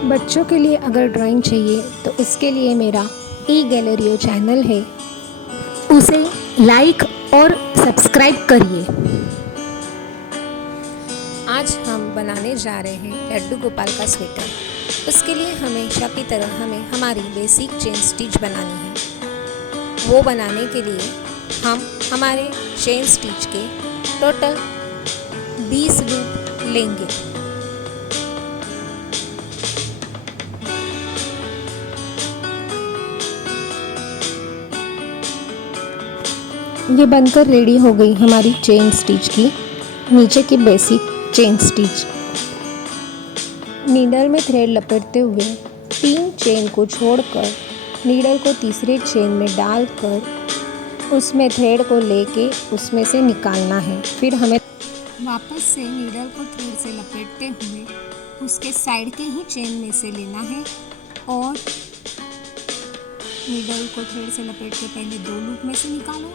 बच्चों के लिए अगर ड्राइंग चाहिए तो इसके लिए मेरा ई गैलरियो चैनल है, उसे लाइक और सब्सक्राइब करिए। आज हम बनाने जा रहे हैं लड्डू गोपाल का स्वेटर। उसके लिए हमेशा की तरह हमें हमारी बेसिक चेन स्टिच बनानी है। वो बनाने के लिए हम हमारे चेन स्टिच के टोटल 20 लूप लेंगे। ये बनकर रेडी हो गई हमारी चेन स्टिच की नीचे की बेसिक चेन स्टिच। नीडल में थ्रेड लपेटते हुए 3 चेन को छोड़कर नीडल को तीसरे चेन में डालकर उसमें थ्रेड को लेके उसमें से निकालना है। फिर हमें वापस से नीडल को थ्रेड से लपेटते हुए उसके साइड के ही चेन में से लेना है और नीडल को थ्रेड से लपेट के पहले 2 लूप में से निकालो,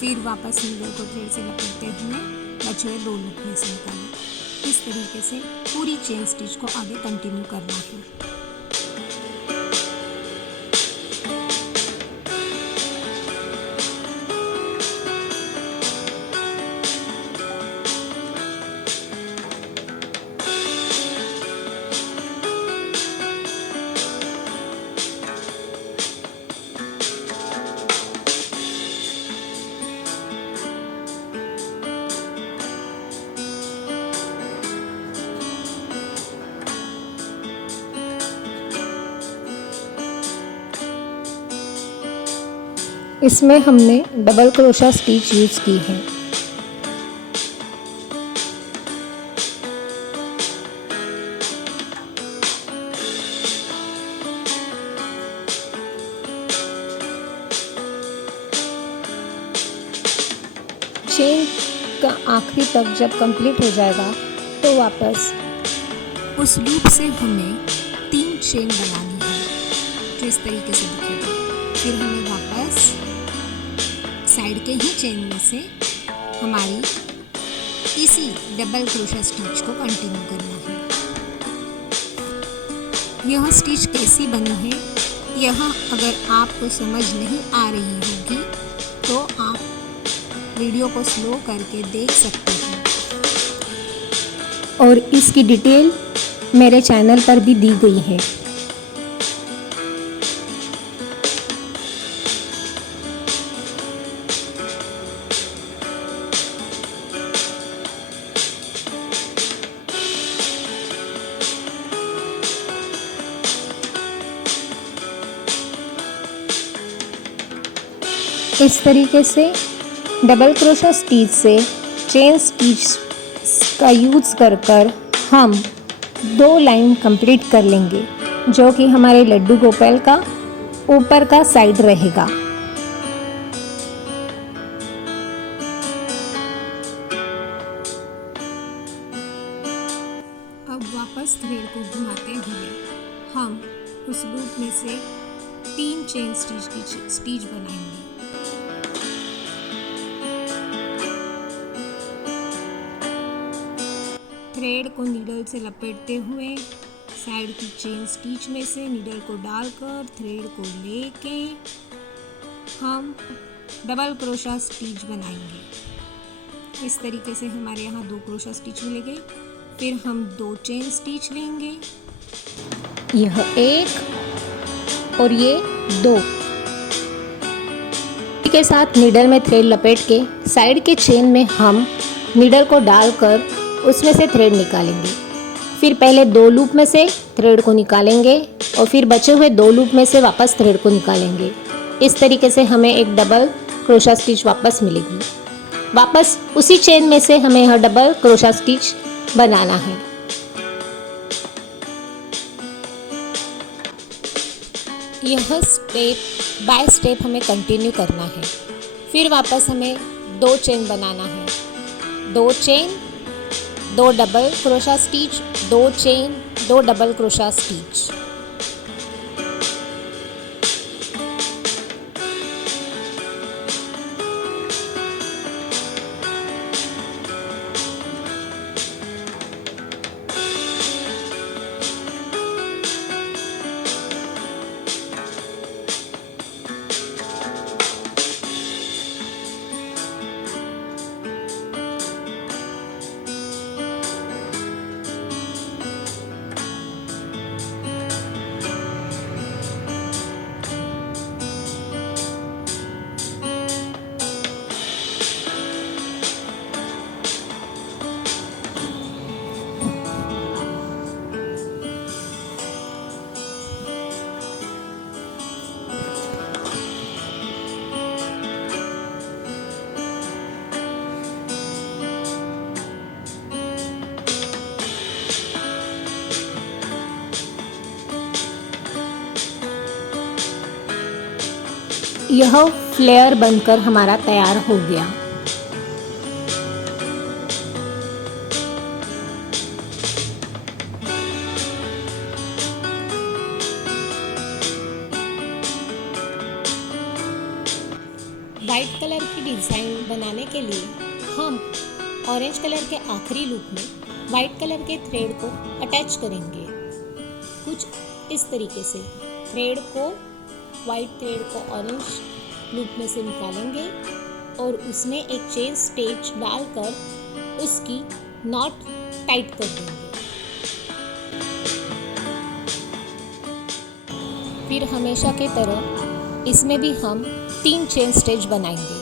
फिर वापस नीडल को थ्रेड से लपेटते हुए बचे हुए 2 लूप में से निकालो। इस तरीके से पूरी चेन स्टिच को आगे कंटिन्यू करना है। इसमें हमने डबल क्रोशा स्टिच यूज़ की है। चेन का आखिरी तक जब कंप्लीट हो जाएगा तो वापस उस लूप से हमें 3 चेन बनानी है जो इस तरीके से दिखेगा। फिर हमें वापस साइड के ही चेन में से हमारी इसी डबल क्रोशा स्टिच को कंटिन्यू करना है। यह स्टिच कैसी बनी है, यह अगर आपको समझ नहीं आ रही होगी तो आप वीडियो को स्लो करके देख सकते हैं और इसकी डिटेल मेरे चैनल पर भी दी गई है। इस तरीके से डबल क्रोशा स्टिच से चेन स्टिच का यूज़ कर हम 2 लाइन कंप्लीट कर लेंगे जो कि हमारे लड्डू गोपाल का ऊपर का साइड रहेगा। अब वापस थ्रेड को घुमाते हुए हम उस लूप में से 3 चेन स्टिच की स्टिच बनाएंगे। थ्रेड को नीडल से लपेटते हुए साइड की चेन स्टिच में से नीडल को डालकर थ्रेड को लेके हम डबल क्रोशा स्टिच बनाएंगे। इस तरीके से हमारे यहाँ 2 क्रोशा स्टिच मिलेंगे। फिर हम 2 चेन स्टिच लेंगे, यह 1 और ये 2 के साथ नीडल में थ्रेड लपेट के साइड के चेन में हम नीडल को डालकर उसमें से थ्रेड निकालेंगे। फिर पहले 2 लूप में से थ्रेड को निकालेंगे और फिर बचे हुए 2 लूप में से वापस थ्रेड को निकालेंगे। इस तरीके से हमें एक डबल क्रोशा स्टिच वापस मिलेगी। वापस उसी चेन में से हमें यह डबल क्रोशा स्टिच बनाना है। यह स्टेप बाय स्टेप हमें कंटिन्यू करना है। फिर वापस हमें 2 चेन बनाना है। 2 chain, 2 double crochet stitch, 2 chain, 2 double crochet stitch. यह फ्लेयर बनकर हमारा तैयार हो गया। वाइट कलर की डिज़ाइन बनाने के लिए हम ऑरेंज कलर के आखिरी लूप में वाइट कलर के थ्रेड को अटैच करेंगे। कुछ इस तरीके से थ्रेड को, वाइट थ्रेड को ऑरेंज लूप में से निकालेंगे और उसमें एक चेन स्टिच डालकर उसकी नॉट टाइट कर देंगे। फिर हमेशा की तरह इसमें भी हम 3 चेन स्टिच बनाएंगे।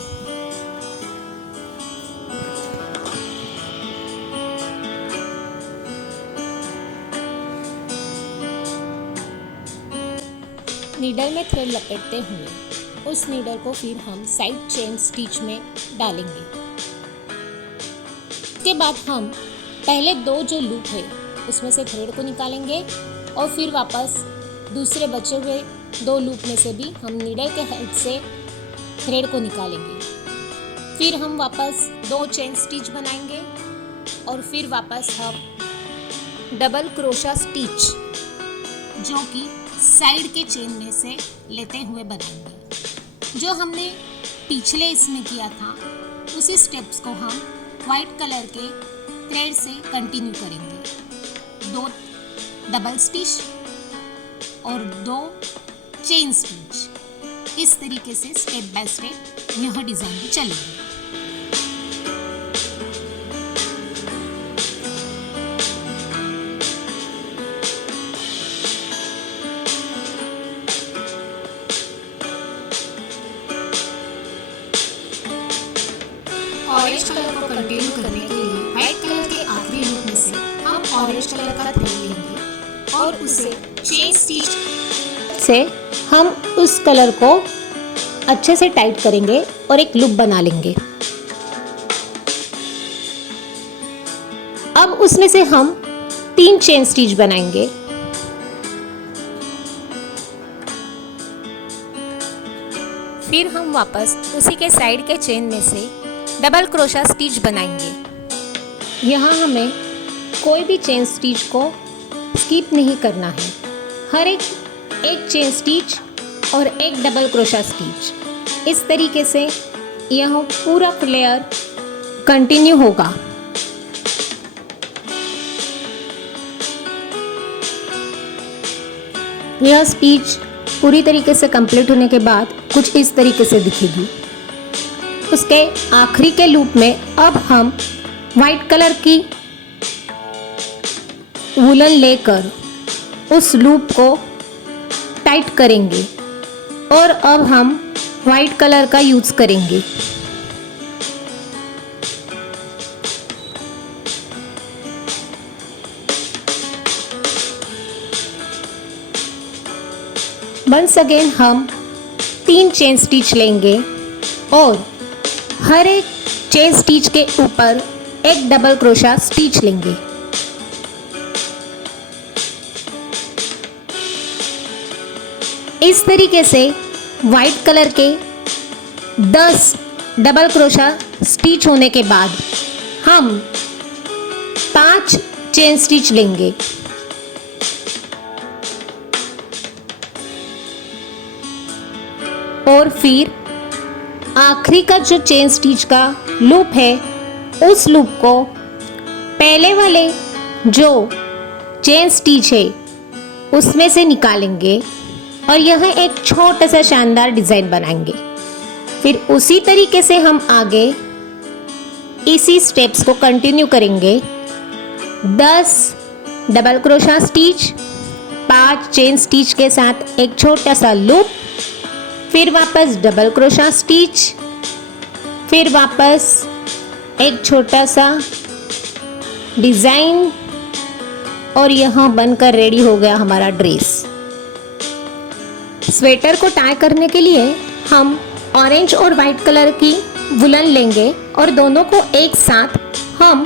नीडल में थ्रेड लपेटते हुए उस नीडल को फिर हम साइड चेन स्टिच में डालेंगे। इसके बाद हम पहले 2 जो लूप है उसमें से थ्रेड को निकालेंगे और फिर वापस दूसरे बचे हुए 2 लूप में से भी हम नीडल के हेल्प से थ्रेड को निकालेंगे। फिर हम वापस 2 चेन स्टिच बनाएंगे और फिर वापस हम डबल क्रोशा स्टिच जो कि साइड के चेन में से लेते हुए बनाएंगे। जो हमने पिछले इसमें किया था उसी स्टेप्स को हम वाइट कलर के थ्रेड से कंटिन्यू करेंगे। 2 डबल स्टिच और 2 चेन स्टिच। इस तरीके से स्टेप बाय स्टेप यह डिज़ाइन भी चलेगी। ऑरेंज कलर को कंटिन्यू करने के लिए वाइट कलर के आखिरी लूप में से हम ऑरेंज कलर का थ्रेड लेंगे और उसे चेन स्टिच से हम उस कलर को अच्छे से टाइट करेंगे और एक लूप बना लेंगे। अब उसमें से हम 3 चेन स्टिच बनाएंगे। फिर हम वापस उसी के साइड के चेन में से डबल क्रोशा स्टिच बनाएंगे। यहाँ हमें कोई भी चेन स्टिच को स्किप नहीं करना है। हर एक चेन स्टिच और एक डबल क्रोशा स्टिच। इस तरीके से यह पूरा फ्लेयर कंटिन्यू होगा। यह स्टिच पूरी तरीके से कंप्लीट होने के बाद कुछ इस तरीके से दिखेगी। उसके आखिरी के लूप में अब हम वाइट कलर की वूलन लेकर उस लूप को टाइट करेंगे और अब हम वाइट कलर का यूज़ करेंगे। वंस अगेन हम 3 चेन स्टिच लेंगे और हर एक चेन स्टिच के ऊपर एक डबल क्रोशा स्टिच लेंगे। इस तरीके से वाइट कलर के 10 डबल क्रोशा स्टिच होने के बाद हम 5 चेन स्टिच लेंगे। और फिर आखिरी का जो चेन स्टिच का लूप है उस लूप को पहले वाले जो चेन स्टिच है उसमें से निकालेंगे और यह एक छोटा सा शानदार डिज़ाइन बनाएंगे। फिर उसी तरीके से हम आगे इसी स्टेप्स को कंटिन्यू करेंगे। 10 double crochet stitch, 5 chain stitch के साथ एक छोटा सा लूप, फिर वापस डबल क्रोशा स्टिच, फिर वापस एक छोटा सा डिज़ाइन और यहाँ बनकर रेडी हो गया हमारा ड्रेस। स्वेटर को टाई करने के लिए हम ऑरेंज और वाइट कलर की वुलन लेंगे और दोनों को एक साथ हम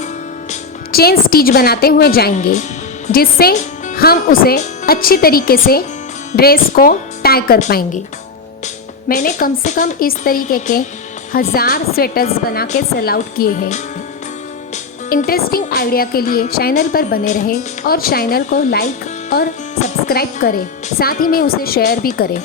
चेन स्टिच बनाते हुए जाएंगे, जिससे हम उसे अच्छी तरीके से ड्रेस को टाई कर पाएंगे। मैंने कम से कम इस तरीके के 1000 स्वेटर्स बना के सेल आउट किए हैं। इंटरेस्टिंग आइडिया के लिए चैनल पर बने रहें और चैनल को लाइक और सब्सक्राइब करें, साथ ही में उसे शेयर भी करें।